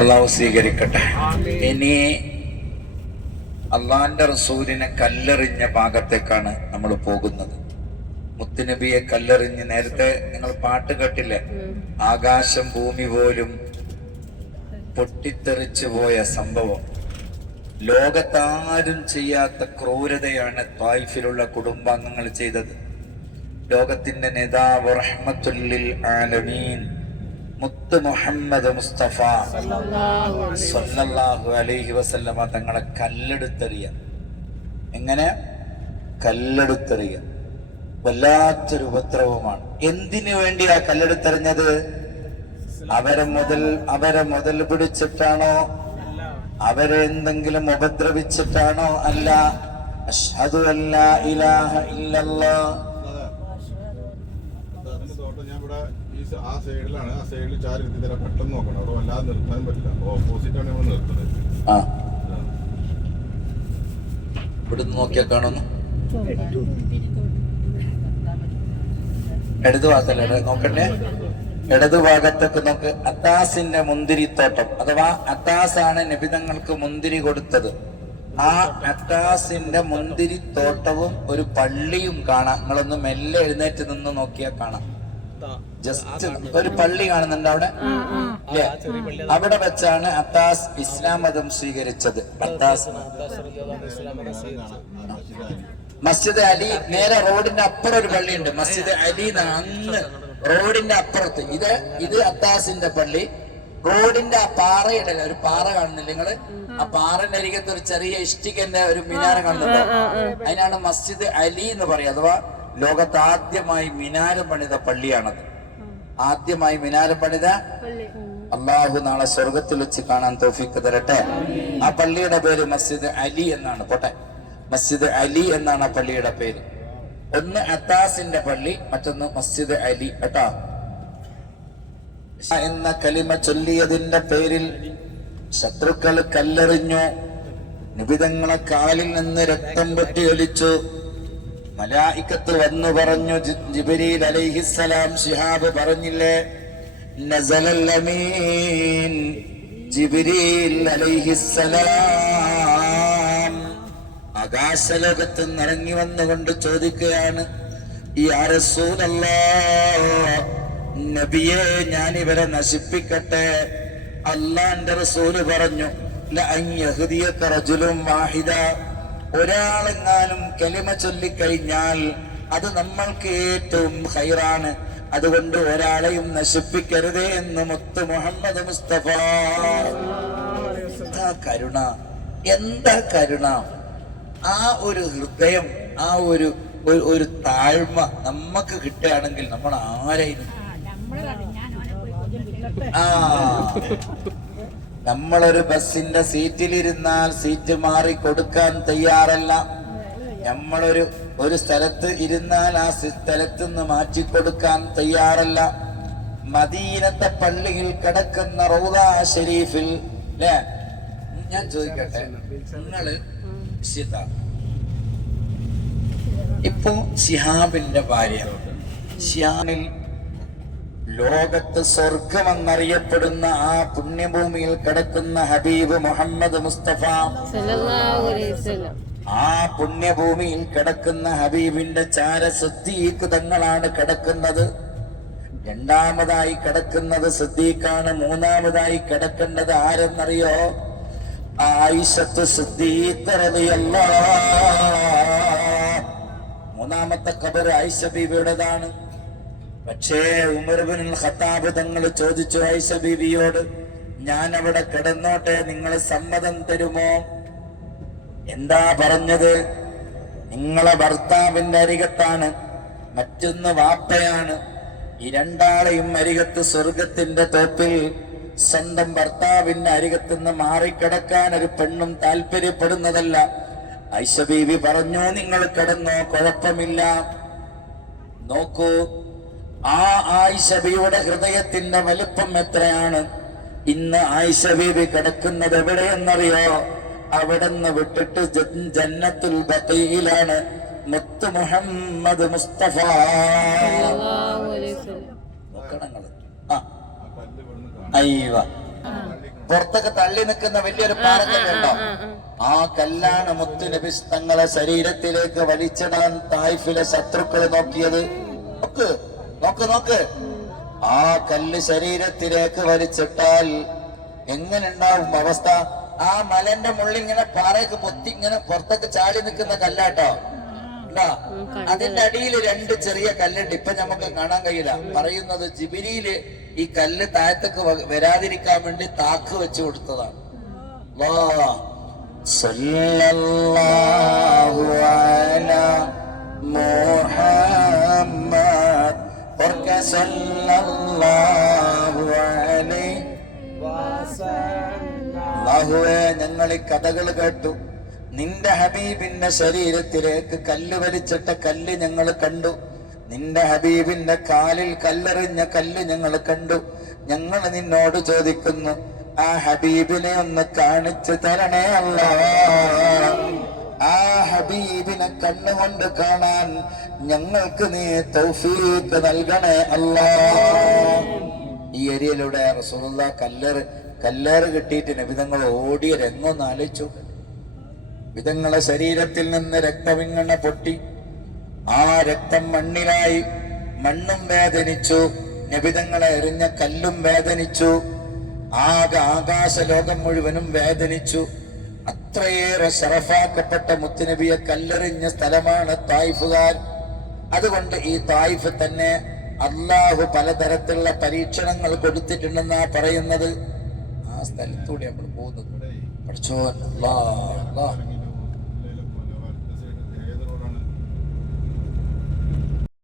അള്ളാഹു സ്വീകരിക്കട്ടെ. ഇനി അള്ളാന്റെ റസൂലിനെ കല്ലെറിഞ്ഞ ഭാഗത്തേക്കാണ് നമ്മൾ പോകുന്നത്. മുത്തുനബിയെ കല്ലെറിഞ്ഞ്, നേരത്തെ നിങ്ങൾ പാട്ട് കേട്ടില്ലേ, ആകാശം ഭൂമി പോലും പൊട്ടിത്തെറിച്ചു പോയ സംഭവം. ലോകത്താരും ചെയ്യാത്ത ക്രൂരതയാണ് ത്വായിഫിലുള്ള കുടുംബാംഗങ്ങൾ ചെയ്തത്. ലോകത്തിന്റെ നേതാവ് റഹ്മത്തുൽ ലിൽ ആലമീൻ മുത്ത് മുഹമ്മദ് മുസ്തഫ സല്ലല്ലാഹു അലൈഹി വസല്ലമ തങ്ങളെ കല്ലെടുത്തെറിയ. എങ്ങനെ കല്ലെടുത്തെറിയ? വല്ലാത്തൊരു ഉപദ്രവമാണ്. എന്തിനു വേണ്ടിയാ കല്ലെടുത്തെറിഞ്ഞത്? അവരെ മുതൽ പിടിച്ചിട്ടാണോ? അവരെ എന്തെങ്കിലും ഉപദ്രവിച്ചിട്ടാണോ? അല്ല. അഷ്ഹദു അല്ലാ ഇലാഹ ഇല്ലല്ലാഹ്. ആ സൈഡിലാണ്, ആ സൈഡിൽ ചാരി പെട്ടെന്ന് നോക്കണം. അവിടെ വല്ലാതെ നിർത്താൻ പറ്റില്ല. ഓപ്പോസിറ്റാണ് നമ്മൾ നിർത്തുന്നത്. ഇവിടുന്ന് നോക്കിയാൽ കാണുന്നു. ഇടതു ഭാഗത്തല്ലേ നോക്കണ്ടേ? ഇടതു ഭാഗത്തൊക്കെ നോക്ക്. അത്താസിന്റെ മുന്തിരിത്തോട്ടം, അഥവാ അത്താസാണ് നബിതങ്ങൾക്ക് മുന്തിരി കൊടുത്തത്. ആ അത്താസിന്റെ മുന്തിരിത്തോട്ടവും ഒരു പള്ളിയും കാണാം. നിങ്ങളൊന്ന് മെല്ലെ എഴുന്നേറ്റ് നിന്ന് നോക്കിയാൽ കാണാം. ജസ്റ്റ് ഒരു പള്ളി കാണുന്നുണ്ട് അവിടെ. അവിടെ വെച്ചാണ് അത്താസ് ഇസ്ലാം മതം സ്വീകരിച്ചത്. അത്താസ് മസ്ജിദ് അലി, നേരെ റോഡിന്റെ അപ്പുറം ഒരു പള്ളിയുണ്ട്, മസ്ജിദ് അലി. അന്ന് റോഡിന്റെ അപ്പുറത്ത് ഇത് അത്താസിന്റെ പള്ളി. റോഡിന്റെ ആ പാറയുടെ ഒരു പാറ കാണുന്നില്ല നിങ്ങള്? ആ പാറന്റെ അരികത്ത് ഒരു ചെറിയ ഇഷ്ടികന്റെ ഒരു മിനാരം കാണുന്നുണ്ടോ? അതിനാണ് മസ്ജിദ് അലി എന്ന് പറയുക. അഥവാ ലോകത്ത് ആദ്യമായി മിനാരം പണിത പള്ളിയാണത്. ആദ്യമായി മിനാരം പണിത അള്ളാഹു നാളെ സ്വർഗത്തിൽ വെച്ച് കാണാൻ തൗഫീഖ് തരട്ടെ. ആ പള്ളിയുടെ പേര് മസ്ജിദ് അലി എന്നാണ്. പോട്ടെ, മസ്ജിദ് അലി എന്നാണ് ആ പള്ളിയുടെ പേര്. ഒന്ന് അത്താസിന്റെ പള്ളി, മറ്റൊന്ന് മസ്ജിദ് അലി കേട്ടോ. എന്ന കലിമ ചൊല്ലിയതിന്റെ പേരിൽ ശത്രുക്കൾ കല്ലെറിഞ്ഞു. നിബിതങ്ങളെ കാലിൽ നിന്ന് രക്തം പൊട്ടി ഒലിച്ചു. മലായിക്കത്ത് വന്നു പറഞ്ഞു, ജിബ്രീൽ അലൈഹിസ്സലാം, ശിഹാബ് പറഞ്ഞില്ലേ, നസലൽ അമീൻ ജിബ്രീൽ അലൈഹിസ്സലാം ആകാശലോകത്ത് നിറങ്ങി വന്നുകൊണ്ട് ചോദിക്കുകയാണ്, യാ റസൂലല്ലാഹ്, നബിയെ ഞാൻ ഇവരെ നശിപ്പിക്കട്ടെ? അല്ലാഹുവിന്റെ റസൂല് പറഞ്ഞു, ലഅൻ യഹ്ദിയക റജുലുൻ വാഹിദ, ഒരാളെങ്ങാനും കലിമ ചൊല്ലിക്കഴിഞ്ഞാൽ അത് നമ്മൾക്ക് ഏറ്റവും ഖൈറാണ്. അതുകൊണ്ട് ഒരാളെയും നശിപ്പിക്കരുതേ എന്ന് മുത്ത് മുഹമ്മദ് മുസ്തഫ. എന്താ കരുണ, എന്താ കരുണ! ആ ഒരു ഹൃദയം, ആ ഒരു താഴ്മ നമുക്ക് കിട്ടുകയാണെങ്കിൽ നമ്മൾ ആരെയും നമ്മളൊരു ബസിന്റെ സീറ്റിലിരുന്നാൽ സീറ്റ് മാറി കൊടുക്കാൻ തയ്യാറല്ല. നമ്മളൊരു സ്ഥലത്ത് ഇരുന്നാൽ ആ സ്ഥലത്ത് നിന്ന് മാറ്റിക്കൊടുക്കാൻ തയ്യാറല്ല. മദീനത്തെ പള്ളിയിൽ കിടക്കുന്ന റൗദ ഷരീഫിൽ അല്ലേ, ഞാൻ ചോദിക്കട്ടെ, നിങ്ങള് ഇപ്പോ ശിഹാബിന്റെ ഭാര്യ, ശിഹാബിൽ ലോകത്ത് സ്വർഗമെന്നറിയപ്പെടുന്ന ആ പുണ്യഭൂമിയിൽ കിടക്കുന്ന ഹബീബ് മുഹമ്മദ് മുസ്തഫ, ആ പുണ്യഭൂമിയിൽ കിടക്കുന്ന ഹബീബിന്റെ ചാര സിദ്ദീഖ് തങ്ങളാണ് കിടക്കുന്നത്. രണ്ടാമതായി കിടക്കുന്നത് സിദ്ദീഖാണ്. മൂന്നാമതായി കിടക്കേണ്ടത് ആരെന്നറിയോ? ആയിഷത്ത് സിദ്ദീഖ റളിയല്ലാഹ്. മൂന്നാമത്തെ ഖബർ ആയിഷ ബീവിയുടേതാണ്. പക്ഷേ ഉമർ ഇബ്നുൽ ഖത്താബ് തങ്ങൾ ചോദിച്ചു ആയിഷ ബീവിയോട്, ഞാൻ അവിടെ കിടന്നോട്ടെ, നിങ്ങൾ സമ്മതം തരുമോ? എന്താ പറഞ്ഞത്? നിങ്ങളെ ഭർത്താവിന്റെ അരികത്താണ്, മറ്റൊന്ന് വാപ്പയാണ്. ഈ രണ്ടാളെയും അരികത്ത് സ്വർഗത്തിന്റെ തോപ്പിൽ സ്വന്തം ഭർത്താവിന്റെ അരികത്തുനിന്ന് മാറിക്കിടക്കാൻ ഒരു പെണ്ണും താല്പര്യപ്പെടുന്നതല്ല. ആയിഷ ബീവി പറഞ്ഞു, നിങ്ങൾ കിടന്നോ, കുഴപ്പമില്ല. നോക്കൂ, ആ ആയിഷ ബീവിയുടെ ഹൃദയത്തിന്റെ വലുപ്പം എത്രയാണ്! ഇന്ന് ആയിഷ ബീവി കിടക്കുന്നത് എവിടെയെന്നറിയോ? അവിടെ നിന്ന് വിട്ടിട്ട് ജന്നത്തുൽ ബഖീലാണ് മുത്ത് മുഹമ്മദ് മുസ്തഫ. നോക്കണങ്ങള്. അയ്യ പുറത്തൊക്കെ തള്ളി നിൽക്കുന്ന വലിയൊരു പാറക്കല്ലുണ്ടോ? ആ കല്ലാണ് മുത്തുനബി തങ്ങളെ ശരീരത്തിലേക്ക് വലിച്ചിടാൻ തായിഫിലെ ശത്രുക്കള് നോക്കിയത്. നോക്ക് നോക്ക് നോക്ക്, ആ കല്ല് ശരീരത്തിലേക്ക് വലിച്ചിട്ടാൽ എങ്ങനെ ഉണ്ടാവും അവസ്ഥ? ആ മലന്റെ മുള്ളിൽ ഇങ്ങനെ പാറയൊക്കെ പൊത്തി ഇങ്ങനെ പുറത്തൊക്കെ ചാടി നിൽക്കുന്ന കല്ലാട്ടോ. അതിന്റെ അടിയിൽ 2 ചെറിയ കല്ലുണ്ട്. ഇപ്പൊ നമുക്ക് കാണാൻ കഴിയില്ല. പറയുന്നത് ജിബിരിയില് ഈ കല്ല് താഴത്തേക്ക് വരാതിരിക്കാൻ വേണ്ടി താക്ക് വെച്ചു കൊടുത്തതാണ്. സല്ലല്ലാഹു അലാ മുഹമ്മദ് സല്ലല്ലാഹു അലൈഹി അല്ലാഹുവേ, ഞങ്ങൾ ഈ കഥകൾ കേട്ടു. നിന്റെ ഹബീബിന്റെ ശരീരത്തിലേക്ക് കല്ല് വലിച്ചിട്ട കല്ല് ഞങ്ങൾ കണ്ടു. നിന്റെ ഹബീബിന്റെ കാലിൽ കല്ലെറിഞ്ഞ കല്ല് ഞങ്ങൾ കണ്ടു. ഞങ്ങൾ നിന്നോട് ചോദിക്കുന്നു, ആ ഹബീബിനെ ഒന്ന് കാണിച്ചു തരണേ അല്ലാ. ആ ഹബീബിനെ കണ്ണുകൊണ്ട് കാണാൻ ഞങ്ങൾക്ക് നീ തൗഫീഖ് നൽകണേ അല്ലാ. ഈ ഏരിയയിലൂടെ റസൂലുള്ളാഹി കല്ലേറ് കിട്ടിയിട്ട് നബിതങ്ങൾ ഓടിയ രംഗം ആലോചിച്ചു. വിധങ്ങളെ ശരീരത്തിൽ നിന്ന് രക്തമിങ്ങനെ പൊട്ടി. ആ രക്തം മണ്ണിലായി. മണ്ണും വേദനിച്ചു, നബിതങ്ങളെ എറിഞ്ഞ കല്ലും വേദനിച്ചു, ആകെ ആകാശ ലോകം മുഴുവനും വേദനിച്ചു. അത്രയേറെ ശറഫാക്കപ്പെട്ട മുത്തുനബിയെ കല്ലെറിഞ്ഞ സ്ഥലമാണ് തായിഫുകാർ. അതുകൊണ്ട് ഈ തായിഫ് തന്നെ അള്ളാഹു പലതരത്തിലുള്ള പരീക്ഷണങ്ങൾ കൊടുത്തിട്ടുണ്ടെന്നാ പറയുന്നത്. ആ സ്ഥലത്തൂടെ നമ്മൾ പോകുന്നത്. പഠിച്ചോ അല്ലാഹ്